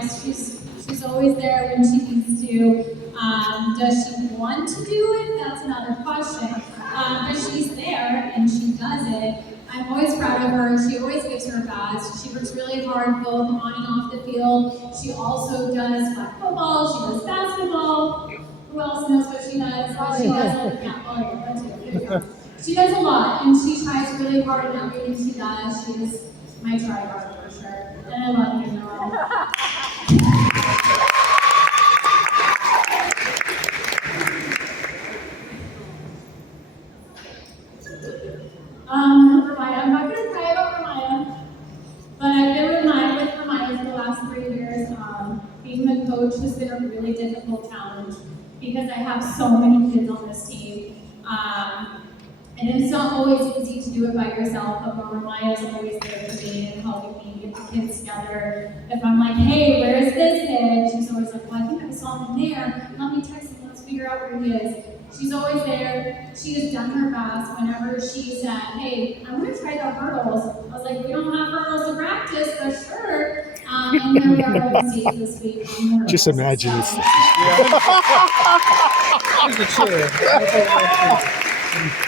vibes. She's always there when she needs to. Does she want to do it? That's another question. But she's there and she does it. I'm always proud of her. She always gives her best. She works really hard both on and off the field. She also does flag football. She does basketball. Who else knows what she does? Oh, she does other that too. She does a lot, and she tries really hard in everything she does. She's my try-hard for sure. And I love you, Noelle. Ramaya, I'm not going to cry about Ramaya, but I've been with Ramaya for the last 3 years. Being the coach has been a really difficult challenge because I have so many kids on this team. And it's not always easy to do it by yourself, but Ramaya is always there for me and helping me get the kids together. If I'm like, hey, where is this kid? She's always like, well, I think I saw him there. Let me text him, let's figure out where he is. She's always there. She has done her best whenever she said, hey, I'm going to try the hurdles. I was like, we don't have hurdles to practice, but sure. And here we are on the stage this week. Just imagine this.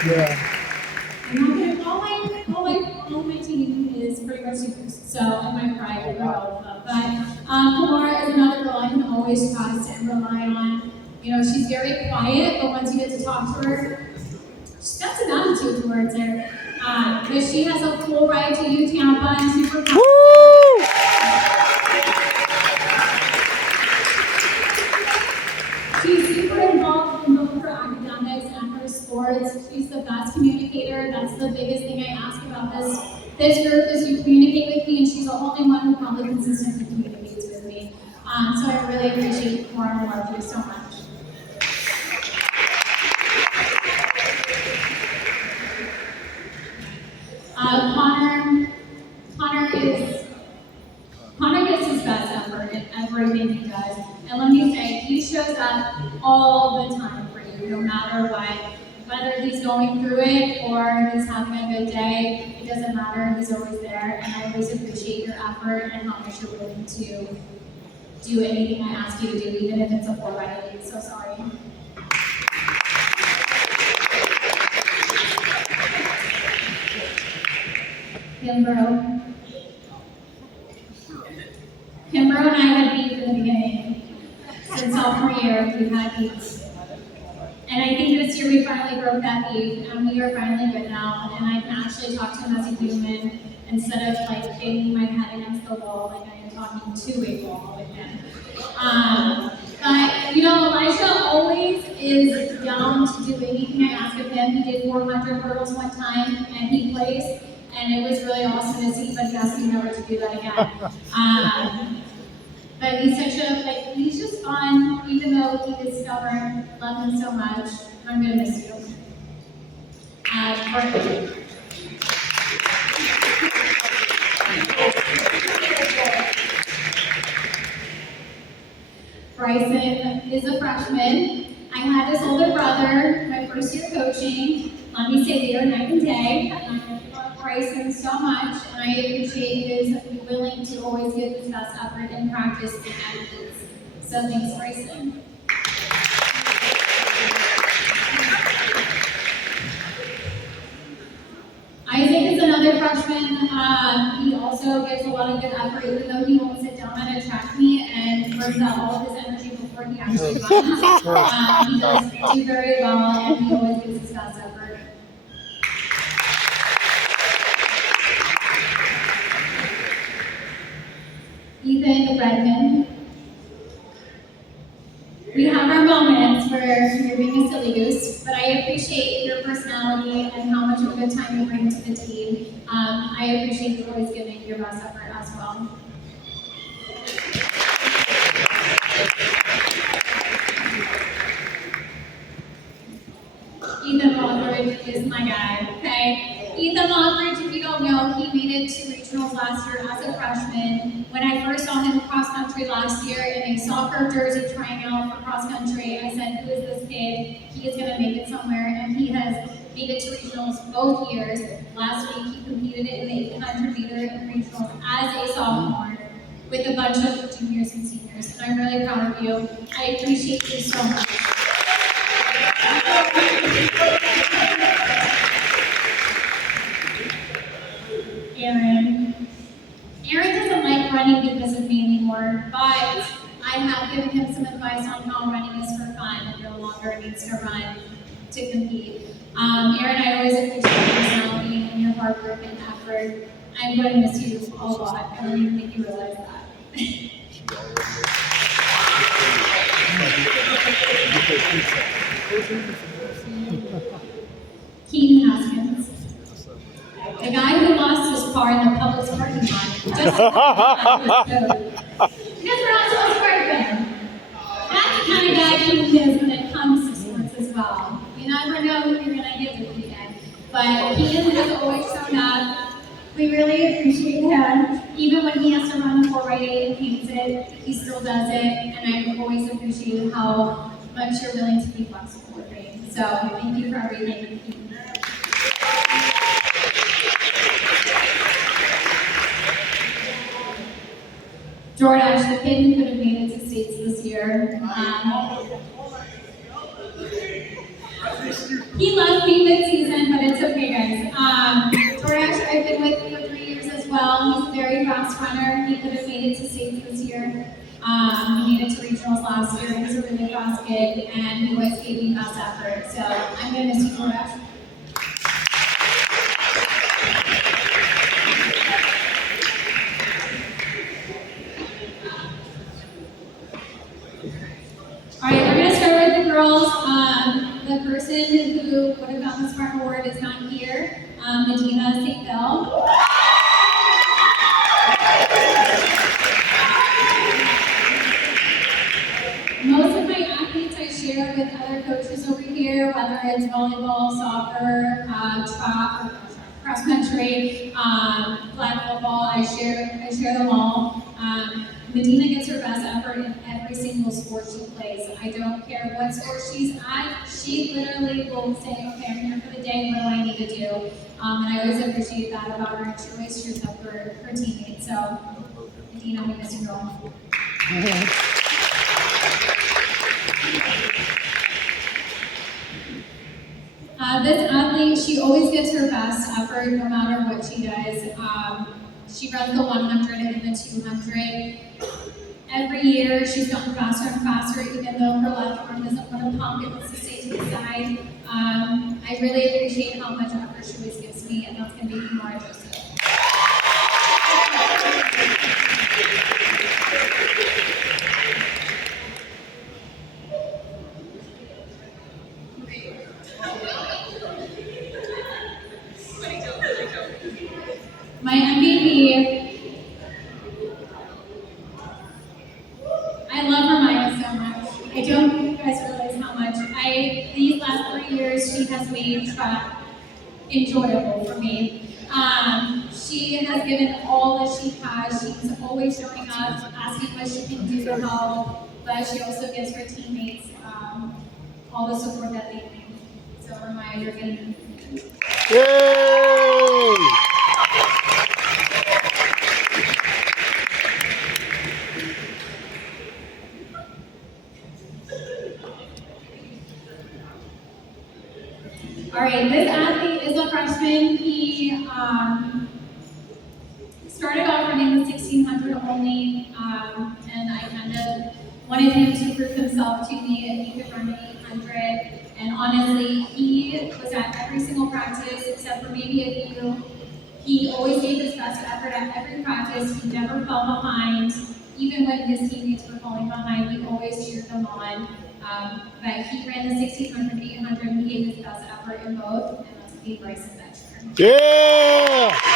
Yeah. All my team is pretty much supers, so I might cry over all of them. But Kamara is another girl I can always trust and rely on. You know, she's very quiet, but once you get to talk to her, she's got some attitude towards her. But she has a full ride to U Tampa and super. She's super involved in both her academics and her sports. She's the best communicator. That's the biggest thing I ask about this group is you communicate with me, and she's the only one who probably consistently communicates with me. So I really appreciate Kamara and love you so much. Connor gives his best effort in everything he does. And let me say, he shows up all the time for you, no matter what. Whether he's going through it or he's having a good day, it doesn't matter, he's always there. And I always appreciate your effort and how much you're willing to do anything I ask you to do, even if it's a 4x8. So sorry. Kimbro and I had beef in the beginning. Since sophomore year, we've had beef. And I think this year we finally broke that beef, and we are finally good now. And I can actually talk to him as a human instead of like banging my head against the wall like I am talking to a wall with him. But you know, Elijah always is down to do anything I ask of him. He did 400 hurdles one time, and he placed. And it was really awesome to see, but he asked me never to do that again. But he's he's just fun, even though he is stubborn. Love him so much. I'm gonna miss you. Bryson is a freshman. I had his older brother, my first year coaching. Let me say they are night and day. I love Bryson so much, and I appreciate his willing to always give his best effort in practice and attitudes. So thanks, Bryson. Isaac is another freshman. He also gives a lot of good effort, even though he won't sit down at a track meet and burns out all of his energy before he actually runs. He does do very well, and he always gives his best effort. Ethan Redmond. We have our moments where you're being a silly goose, but I appreciate your personality and how much of a good time you bring to the team. I appreciate you always giving your best effort as well. Ethan Lockridge is my guy, okay? Ethan Lockridge, if you don't know, he made it to regionals last year as a freshman. When I first saw him cross country last year in a soccer jersey trying out for cross country, I said, who is this kid? He is gonna make it somewhere, and he has made it to regionals both years. Last week, he competed in the 800 meter in regionals as a sophomore. with a bunch of juniors and seniors, and I'm really proud of you. I appreciate you so much. Aaron doesn't like running because of me anymore, but I have given him some advice on how running is for fun and no longer needs to run to compete. Aaron, I always appreciate your personality and your hard work and effort. I'm going to miss you a lot. I don't even think you realize that. Keaton Haskins. The guy who lost his car in the Publix parking lot. Just because we're not supposed to work with him. That's the kind of guy Keaton is when it comes to sports as well. You never know who you're going to get with Keaton. But Keaton has always shown up. We really appreciate him. Even when he has to run the 4x8 and paints it, he still does it. And I've always appreciated how much you're willing to be flexible with me. So thank you for everything. Jordash, the kid who could have made it to states this year. He loves me mid-season, but it's okay, guys. Jordash, I've been with for 3 years as well. He's a very fast runner. He could have made it to states this year. He made it to regionals last year. He's a really fast kid, and he always gave me best effort. So I'm going to miss you, Jordash. All right, we're going to start with the girls. The person who would have gotten the Spartan Award is not here, Medina St. Bill. Most of my athletes I share with other coaches over here, whether it's volleyball, soccer, track, cross country, flag football, I share them all. Medina gets her best effort in every single sport she plays. I don't care what sport she's at, she literally will say, okay, I'm here for the day, what do I need to do? And I always appreciate that about her, and she always cheers up her teammates. So, Medina, we miss you, girl. This athlete, she always gives her best effort no matter what she does. She runs the 100 and the 200. Every year, she's gotten faster and faster, even though her left arm doesn't want to pump, it wants to stay to the side. I really appreciate how much effort she always gives me, and that's going to be Kimara Joseph. My MVP, I love Hermione so much. I don't think you guys realize how much. These last 3 years, she has made track enjoyable for me. She has given all that she has. She's always showing up, asking what she can do to help, but she also gives her teammates all the support that they need. So Hermione, you're getting Yay! All right, this athlete is a freshman. He started off running the 1600 only, and I kind of wanted him to prove himself to me that he could run the 800. And honestly, he was at every single practice except for maybe a few. He always gave his best effort at every practice. He never fell behind. Even when his teammates were falling behind, he always cheered them on. But he ran the 1600, 800, and he gave his best effort in both, and that's Bryson Betcher. Yeah!